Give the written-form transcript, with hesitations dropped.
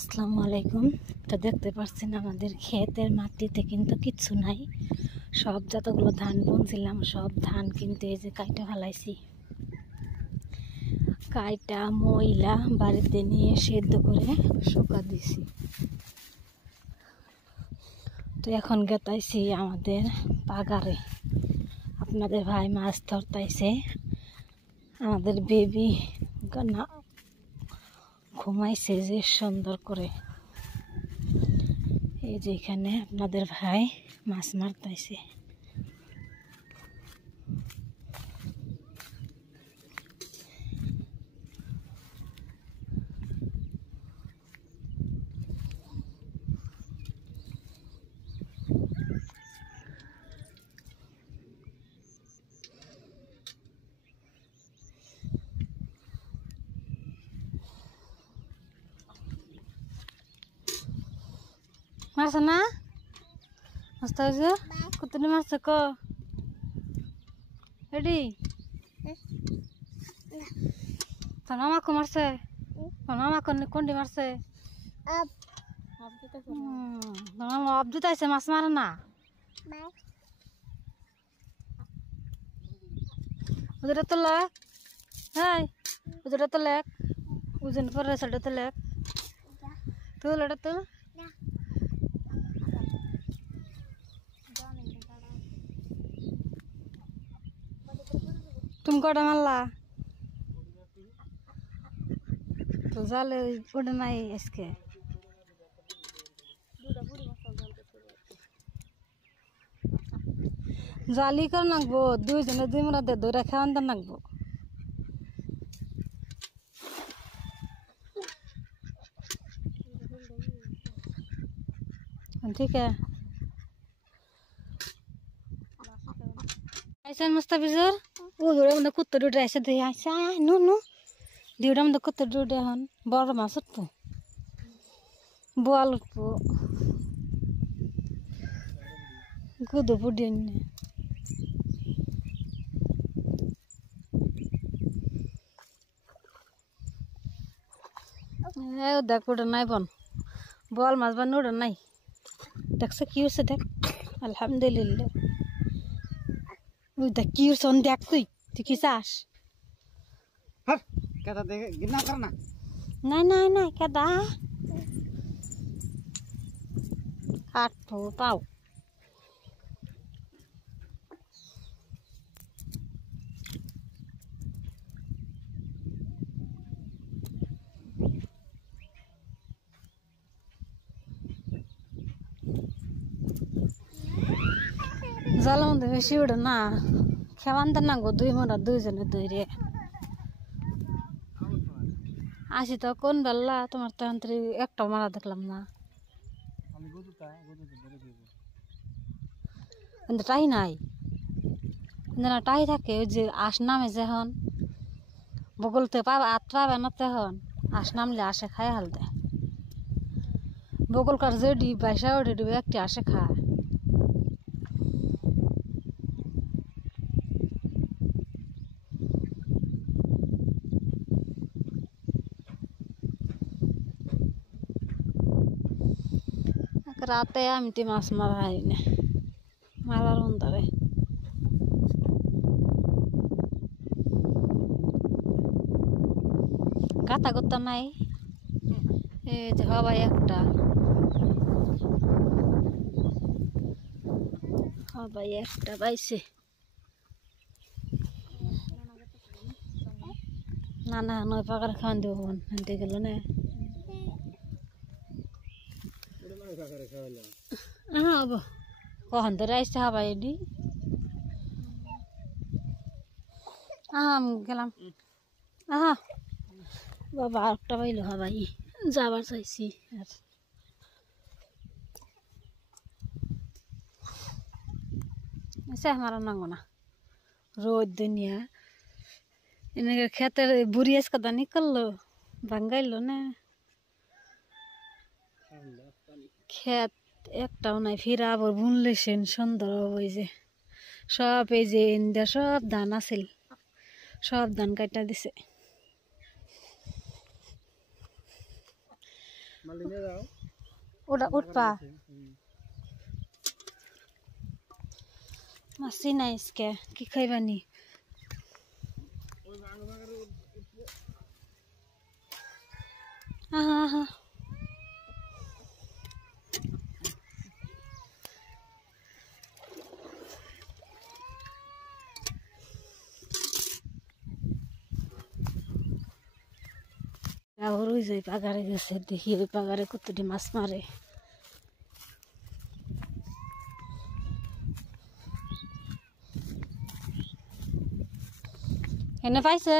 আসসালামু আলাইকুম। তো দেখতে পাচ্ছেন আমাদের ক্ষেতের মাটিতে কিন্তু কিচ্ছু নাই। সব যতগুলো ধান বুনছিলাম সব ধান কিন্তু এই যে কাইটা ফেলাইছি। কাইটা ময়লা বাড়িতে নিয়ে সেদ্ধ করে শুকা দিছি। তো এখন গেতাইছি আমাদের পাগারে। আপনাদের ভাই মাছ ধরতাইছে। আমাদের বেবি না ঘুমাইছে যে সুন্দর করে। এই যে এখানে আপনাদের ভাই মাছ মারতাইছে। মারছে না মাছটা হয়েছে কতদিন মারছে ক রেডি তোর মামাকে মারছে তোর মামাকে কোনটি মারছে অব দিতাইছে মাছ মারে না ওদের তো লেখ হ্যাঁ ওদের তো লেখ ওজন পরে সেটা তো লেখ তুল এটা তুল তুমি কটা মারলা তো জালে ওটা নাই আজকে জালি করে নাকবো দুইজনে দুই মরাতে দৌড়া খাওয়ান তো নাকবো ঠিক আছে আইসান মুস্তাফিজুর ও দৌড়ে মধ্যে কুত্তা দুটো এসে দিয়ে আইসা নু নু দিউটার মধ্যে কুত্তা দুটো এখন বড় মাছ উঠবো বোয়াল উঠবো গুদো পুডিন দেখ ওটা নাই বন বোয়াল মাছ বান ওটা নাই দেখছো কি হচ্ছে দেখ আলহামদুলিল্লাহ ওই দেখ কি হচ্ছে দেখ তুই তুই কি চাস নাই নাই নাই কেদা কাঠো পাও জালের মধ্যে বেশি ওঠে না খেওয়ান তো না গো দুই মরা দুইজনে দৌড়ে আসি তো কোন বেলা তোমার তো একটা মারা দেখলাম না টাই নাই না টাই থাকে ওই যে আস নামে যখন বগল তো পাবা আত পাবে না তখন আস নামলে আসে খায় হাল দেয় বগলকার যে ডিব বাইসা ওঠে ডিবে একটি আসে খায় রাতে আমি তো মাছ মারা হয় না মারার অন্তরে গাতা করতে নাই এই যে হবাই একটা হবাই একটা পাইছে না না নয় পাকার খাওয়ান দেবো আনতে গেল না হব কখন ধরে আসছে হবাই এডি আমি গেলাম আহা বাবা একটা পাইলো হবাই যাবার চাইছি আর আমার নাঙ্গো না রোদ দুনিয়া এনেকে খেতের বুড়ি আজকে দানি করলো ভাঙ্গাইলো না ক্ষেত একটাও নাই ফিরা আবার বুনলেছেন সুন্দর ওই যে সব এই যে ইন্দা সব ধান আছিল সব ধান কাটা দিছে ওটা উঠপা মাসি নাই আজকে কি খাইবানি আহা আহা আবার ওই যে পাগারে গেছে দেখি ওই পাগারে কতটি মাছ মারে এনে পাইছে